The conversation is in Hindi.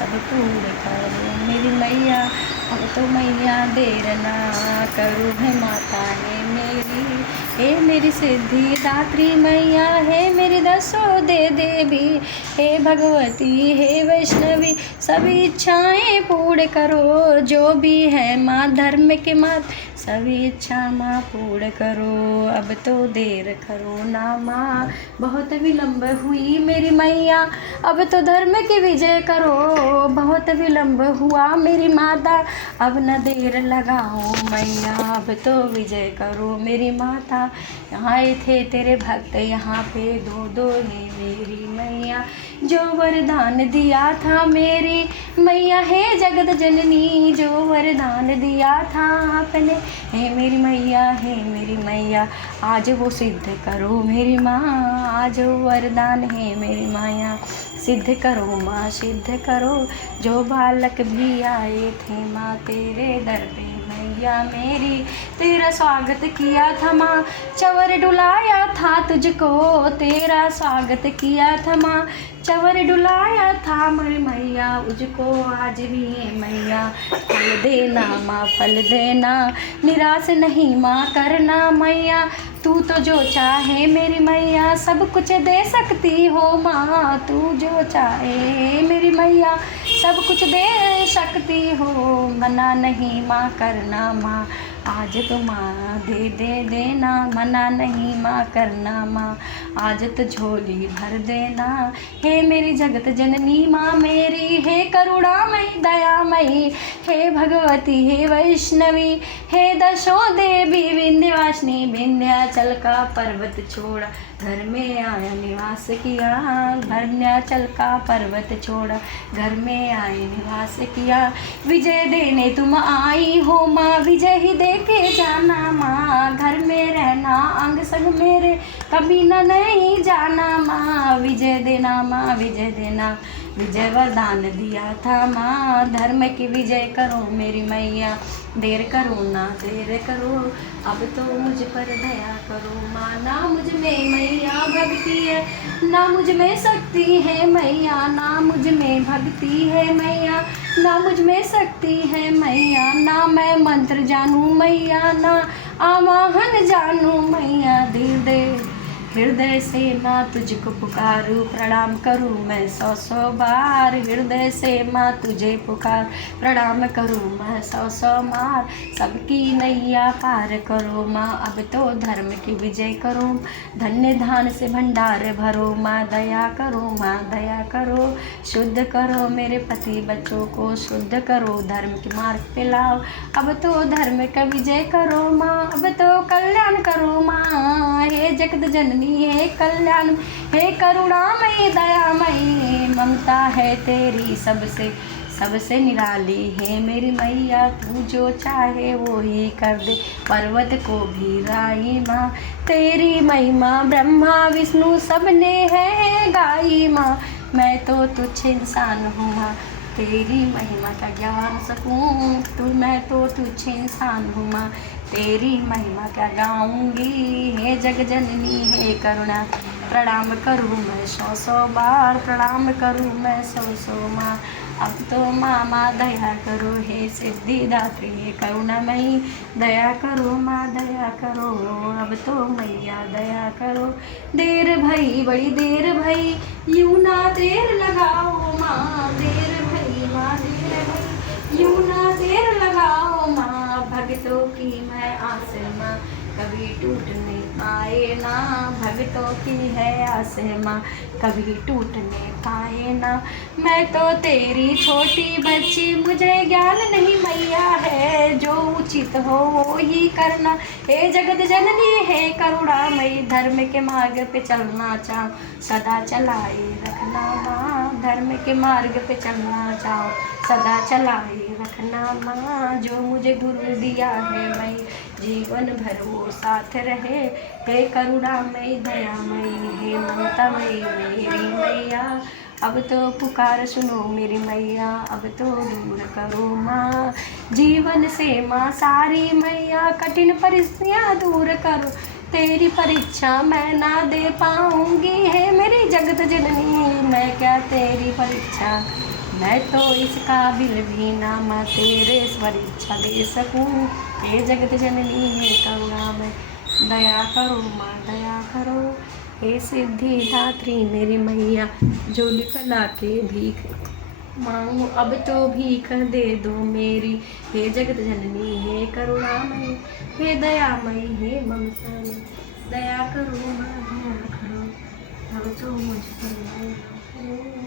सब पूर्ण करो मेरी मैया। अब तो मैया देर ना करो है माता है मेरी, हे मेरी सिद्धि दात्री मैया, हे मेरी दसों दे देवी, हे भगवती हे वैष्णवी, सभी इच्छाएं पूर्ण करो जो भी है माँ धर्म के मात, सभी इच्छा माँ पूर्ण करो। अब तो देर करो ना माँ, बहुत विलम्ब हुई मेरी मैया, अब तो धर्म की विजय करो, बहुत विलम्ब हुआ मेरी माता, अब न देर लगाओ मैया, अब तो विजय करो मेरी माता। यहाँ आए थे तेरे भक्त यहाँ पे दो दो है मेरी मैया, जो वरदान दिया था मेरी मैया है जगत जननी, जो वरदान दिया था आपने हे मेरी मैया, हे मेरी मैया, आज वो सिद्ध करो मेरी माँ, आज वो वरदान है मेरी माया, सिद्ध करो माँ सिद्ध करो। जो बालक भी आए थे माँ तेरे दर पे मैया मेरी, तेरा स्वागत किया था माँ, चवर डुलाया था तुझको, तेरा स्वागत किया था माँ, चवर डुलाया था मेरी मैया, मुझको आज भी है मैया, फल देना माँ फल देना, निराश नहीं माँ करना मैया, तू तो जो चाहे मेरी मैया सब कुछ दे सकती हो माँ, तू जो चाहे मेरी मैया सब कुछ दे सकती हो, मना नहीं माँ करना माँ, आज तो माँ दे दे देना, मना नहीं माँ करना माँ, आज तो झोली भर देना, हे मेरी जगत जननी माँ मेरी, हे करुणामयी दयामयी, हे भगवती हे वैष्णवी, हे दशों देवी विंध्यवासिनी, विंध्याचल का पर्वत छोड़ा घर में आया निवास किया, विंध्याचल का पर्वत छोड़ा घर में आए निवास किया, विजय देने तुम आई हो माँ, विजय ही दे के जाना माँ, घर में रहना अंग संग मेरे कभी न नहीं जाना माँ, विजय देना माँ विजय देना, विजय वरदान दिया था माँ, धर्म की विजय करो मेरी मैया, देर करो ना देर करो, अब तो मुझ पर दया करो माँ, ना मुझ में मैया भक्ति है, ना मुझ में शक्ति है मैया, ना मुझ में भक्ति है मैया, ना मुझ में शक्ति है मैया, ना मैं मंत्र जानूँ मैया, ना आवाहन जानूँ मैया, धीर दे हृदय से माँ तुझको पुकारूं, प्रणाम करूं मैं सौ सौ बार, हृदय से माँ तुझे पुकार, प्रणाम करूं मैं सौ सौ बार, सबकी नैया पार करो माँ, अब तो धर्म की विजय करो, धन्य धान से भंडार भरो माँ, दया करो माँ दया करो, शुद्ध करो मेरे पति बच्चों को, शुद्ध करो धर्म के मार्ग पे लाओ, अब तो धर्म का विजय करो माँ, अब तो कल्याण करो माँ, हे जगत जननी हे कल्याण, हे करुणामयी दयामयी, ममता है तेरी सबसे सबसे निराली है मेरी मैया, तू जो चाहे वो ही कर दे, पर्वत को भी राई माँ, तेरी महिमा ब्रह्मा विष्णु सबने है गाई माँ, मैं तो तुच्छ इंसान हूँ माँ, तेरी महिमा का ज्ञान सकूँ, तू मैं तो तुच्छ इंसान हूँ माँ, तेरी महिमा क्या गाऊंगी, हे जग जननी हे करुणा, प्रणाम करूँ मैं सौ सौ बार, प्रणाम करूँ मैं सौ सौ माँ, अब तो माँ दया करो, हे सिद्धिदात्री हे करुणामयी, दया करो माँ दया करो, अब तो मैया दया करो, देर भई बड़ी देर भई, यूँ ना देर लगाओ माँ, देर भई माँ देर भई, यूँ ना देर लगाओ माँ, भक्तों की मैं आस माँ, कभी टूट नहीं पाए ना, भक्तों की है आस माँ, कभी टूट नहीं पाए ना, मैं तो तेरी छोटी बच्ची, मुझे ज्ञान नहीं मैया है, जो उचित हो वो ही करना, हे जगत जननी हे करुणामयी, धर्म के मार्ग पे चलना चाहो, सदा चलाए रखना माँ, धर्म के मार्ग पे चलना चाहो, सदा चलाए रखना माँ, जो मुझे गुरु दिया है मैं जीवन भर वो साथ रहे, हे करुणामयी दयामयी हे ममतामयी मेरी मैया, अब तो पुकार सुनो मेरी मैया, अब तो दूर करो माँ जीवन से माँ सारी मैया, कठिन परिस्थितियाँ दूर करो, तेरी परीक्षा मैं ना दे पाऊँगी, है मेरी जगत जननी मैं है क्या तेरी परीक्षा, मैं तो इस काबिल भी ना मैं तेरे परीक्षा दे सकूं। हे जगत जननी है करुणामय, दया करो माँ दया करो। हे सिद्धि दात्री मेरी मैया, जो लिखला के भीख मांगू अब तो भीख दे दो मेरी। हे जगत जननी हे करुणामयी, हे दयामयी हे ममतामयी, दया करो माँ दया करो, अब तो मुझ पर दया करो।